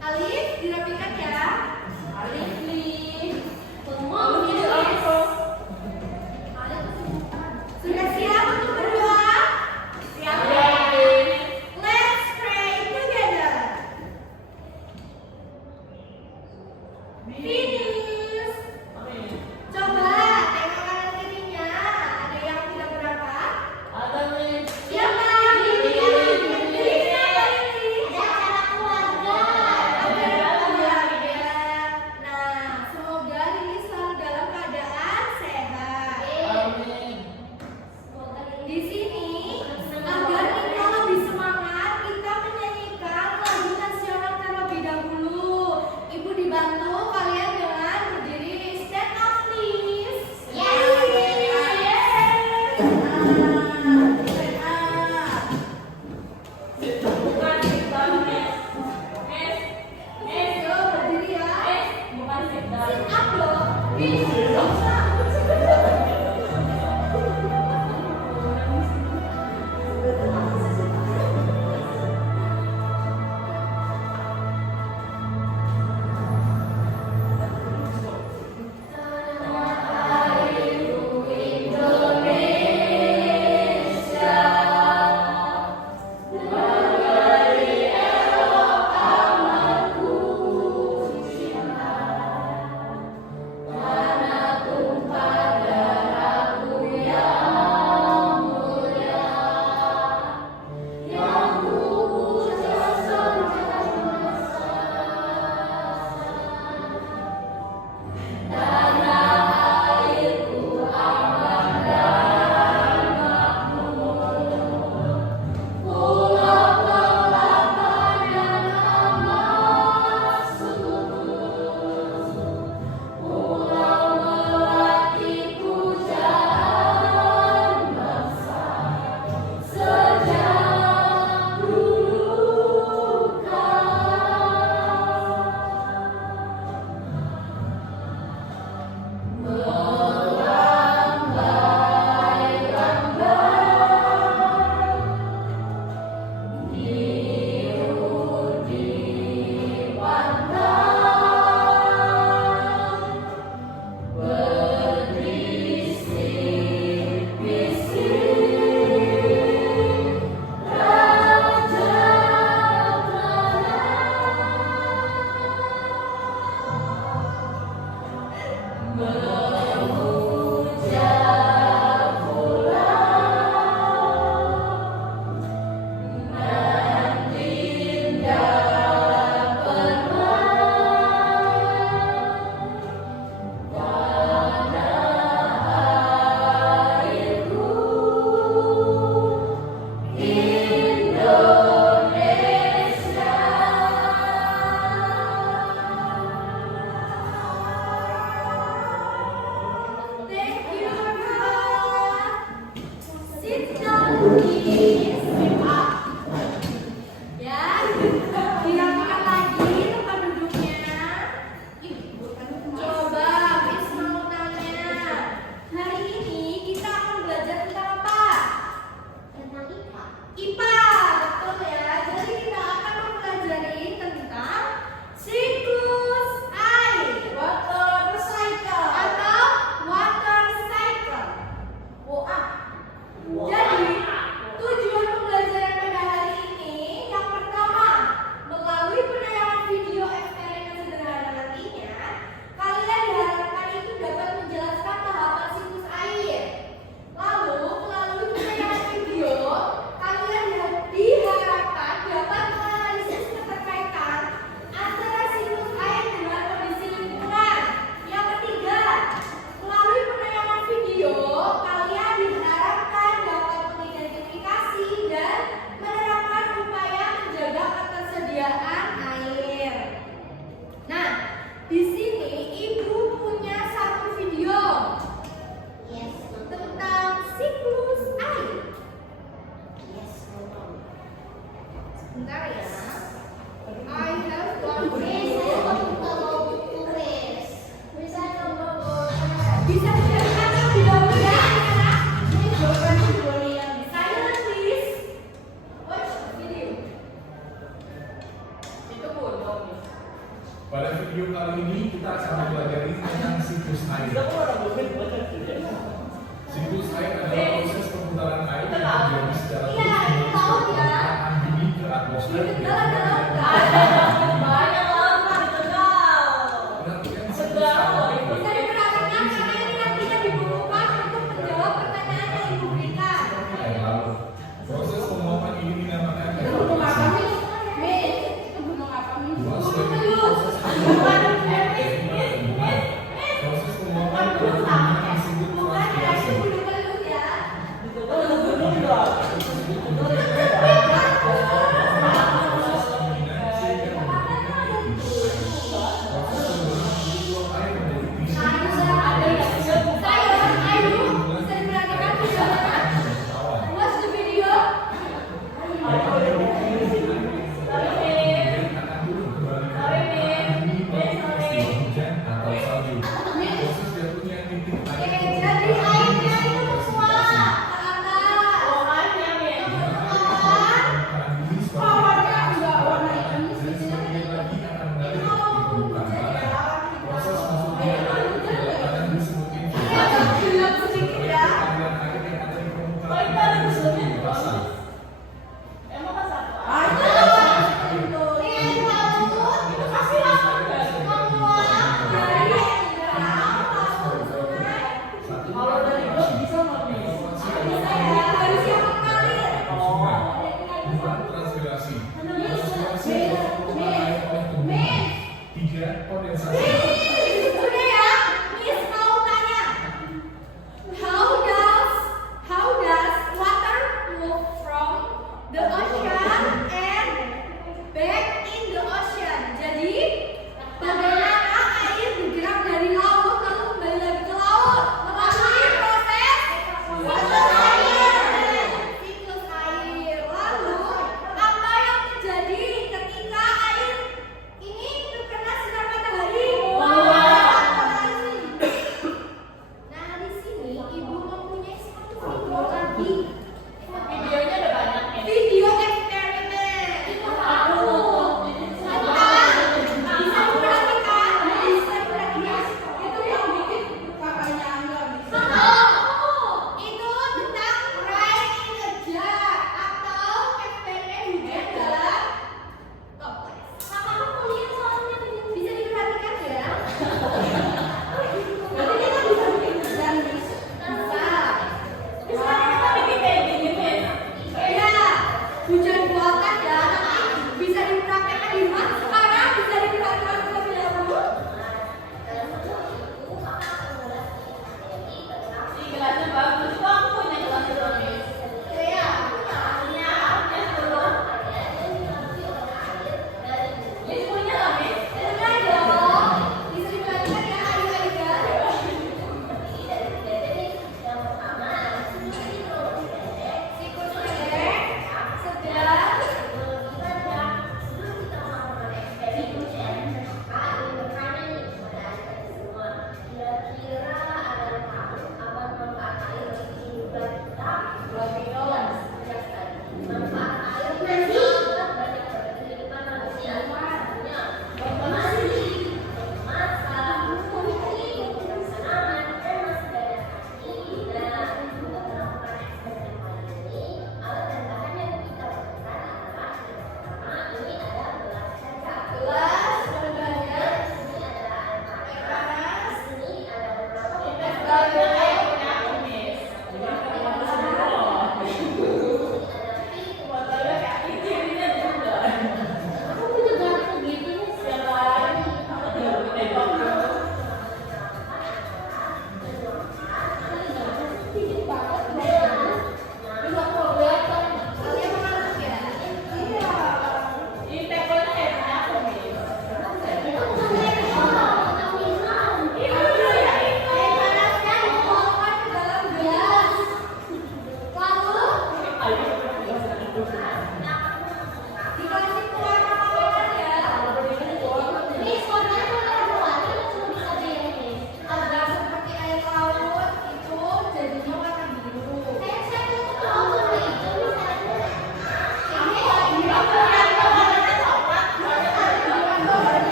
Alif dirapikan ya. Alif nih. Semua begini. Sudah siap untuk berdoa? Siap. Let's pray together. Finish. Coba tengok kanan kirinya. Ada yang tidak berapa? Ada nih. Siapa? Ini siapa ini? Acara keluarga. Ada keluarga. Nah, semoga Lili selalu dalam keadaan sehat. Amin. Di sini, agar kita lebih semangat, kita menyanyikan lagu nasional terlebih dahulu. Ibu dibantu kalian dengan berdiri. Stand up, please. Bukan sit down, Miss. Yo, berdiri ya. Bukan sit down. Sit up dong. Please. Pada video kali ini kita akan mempelajari tentang siklus air. Siklus air adalah proses perputaran air yang terjadi secara terus-menerus dari permukaan bumi ke atmosfer. Banyak lama dikenal. Pengertian siklus air Bisa diperhatikan karena ini nantinya dibutuhkan untuk menjawab pertanyaan yang ibu berikan. air laut. Proses penguapan ini dinamakan air Gunung laut. apa nih? Min, itu gunung apa nih? Luas Gunung dari Telus. proses penguapan ke bumi disebut Bukan ya, itu transpirasi. gunung Telus ya. Gunung dong. Watch the video. Jadi airnya itu menguap, Kakak. Powernya enggak warna hitam di sini. Agak gelap sedikit ya. Emang kan satu. Ini laut itu pasti menguap dari sungai. Kalau dari got bisa nggak nih? Bisa ya, harus yang mengalir. Transpirasi. Min, Kondensasi. udah ya, Miss mau tanya. How does water move from the ocean and back in the ocean? Jadi, bagaimana air bergerak dari laut lalu kembali lagi ke laut melalui proses siklus air. Lalu, apa yang terjadi ketika air ini terkena sinar matahari?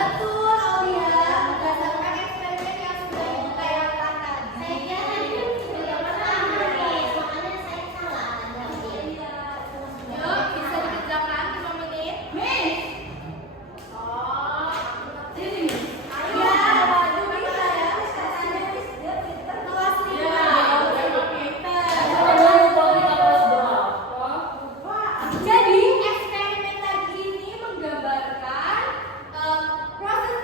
Betul, Aulia. Berdasarkan eksperimen yang sudah Ibu tayangkan tadi. Saya kira tadi pertama nih, makanya saya salah. Yuk, bisa dikerjakan 5 menit. Sini. Iya, maju bisa ya. Kelas 5. Jadi eksperimen tadi ini menggambarkan proses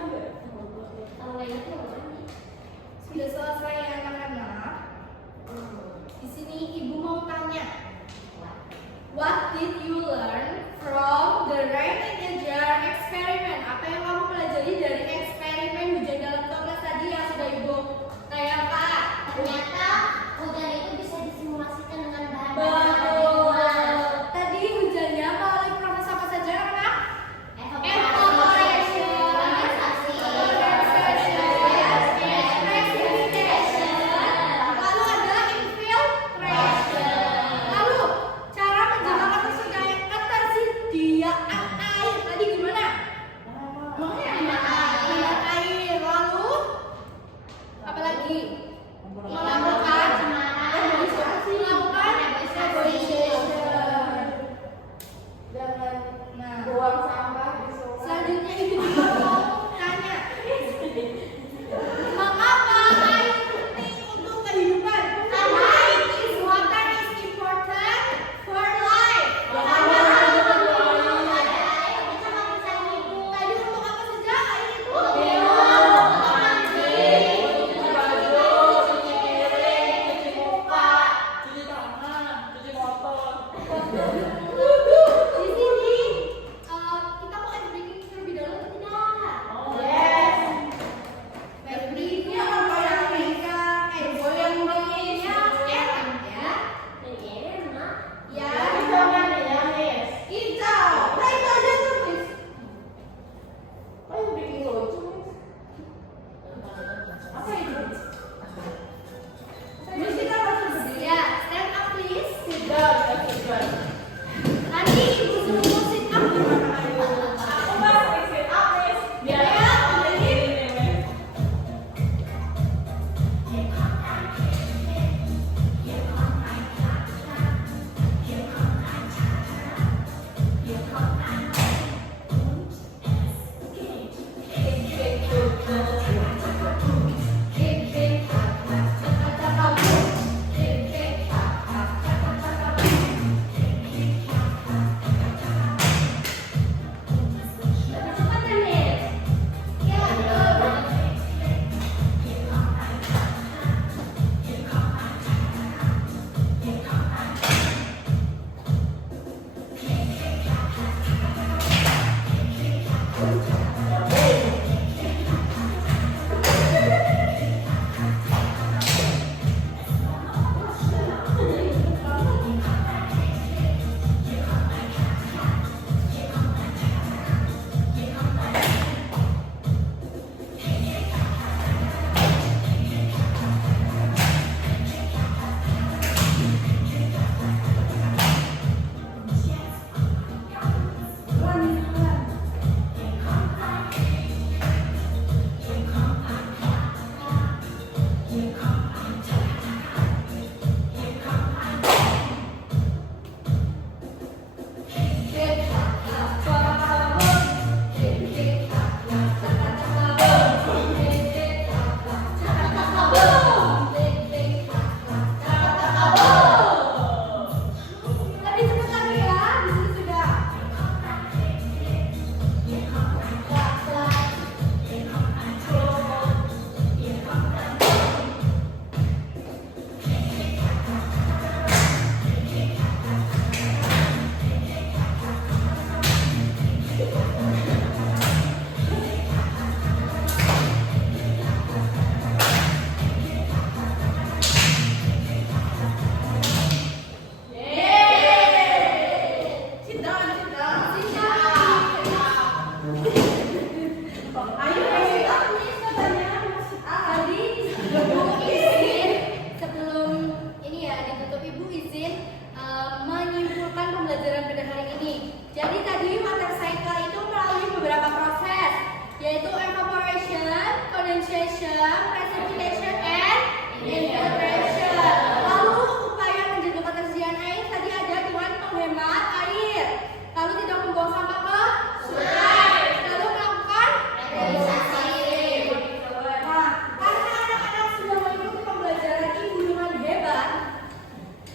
Kalau lainnya tuh mana? Sudah selesai ya anak-anak. Di sini ibu mau tanya. What did you learn from the rain in the jar experiment? Apa yang kamu pelajari dari eksperimen hujan dalam toples tadi yang sudah ibu tayangkan? Ternyata hujan itu bisa disimulasikan dengan bahan Betul. Tadi hujannya melalui proses apa saja, anak? Evaporation, condensation, precipitation, lalu ada infiltration. Lalu cara menjaga ketersediaan air tadi gimana? Dengan air. Lalu apa lagi? Melakukan evaporation. Nah, Buang sampah di sungai. selanjutnya ibu juga mau tanya, mengapa air penting untuk kehidupan? Why is water is important for life? Tadi untuk apa saja air itu? Cuci tangan, cuci motor. Di sini kita mau ice breaking terlebih dahulu atau tidak? Yes. Ice breakingnya goyang-goyangnya, goyang-goyangnya enak ya. Ya, Hijau mana ya, Miss? hijau. Nah, itu aja tuh, Miss. Kok yang bikin lucu, Miss? Apa itu? Miss, kita harus berdiri ya. Stand up, please. Tidak, tidak. Nanti ibu suruh sit up gimana? Aku mah sering sit up, Miss. Biar Ya, ini, Miss. Cepat ya, Miss. Ya, lebih cepat lagi ya. Di sini sudah. Sit down, sit down, sit down. Ayo, sit up, Miss, katanya. Tadi ibu izin sebelum ini ya ditutup, ibu izin menyimpulkan pembelajaran pada hari ini. Jadi tadi water cycle itu melalui beberapa proses, yaitu evaporation, condensation, precipitation, and infiltration. Lalu upaya menjaga ketersediaan air tadi ada dengan menghemat air, lalu tidak membuang sampah ke sungai, lalu melakukan sterilisasi. Nah, karena anak-anak sudah mengikuti pembelajaran ibu dengan hebat,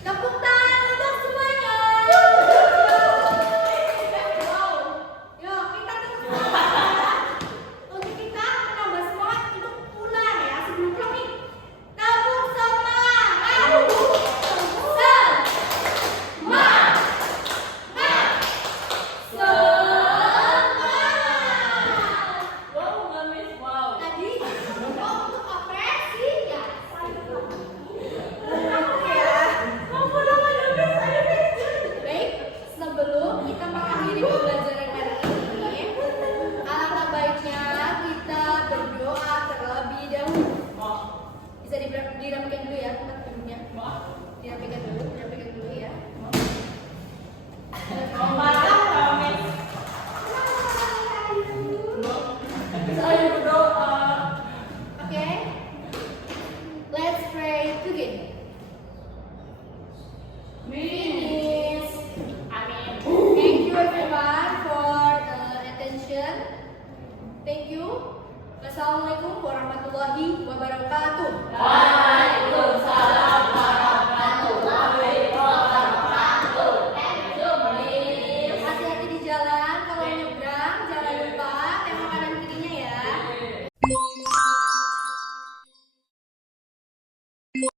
tepuk tangan untuk semuanya. Wow. Yuk, kita tepuk tangan untuk kita Bisa dirapikan dulu ya tempat duduknya. Dirapikan dulu.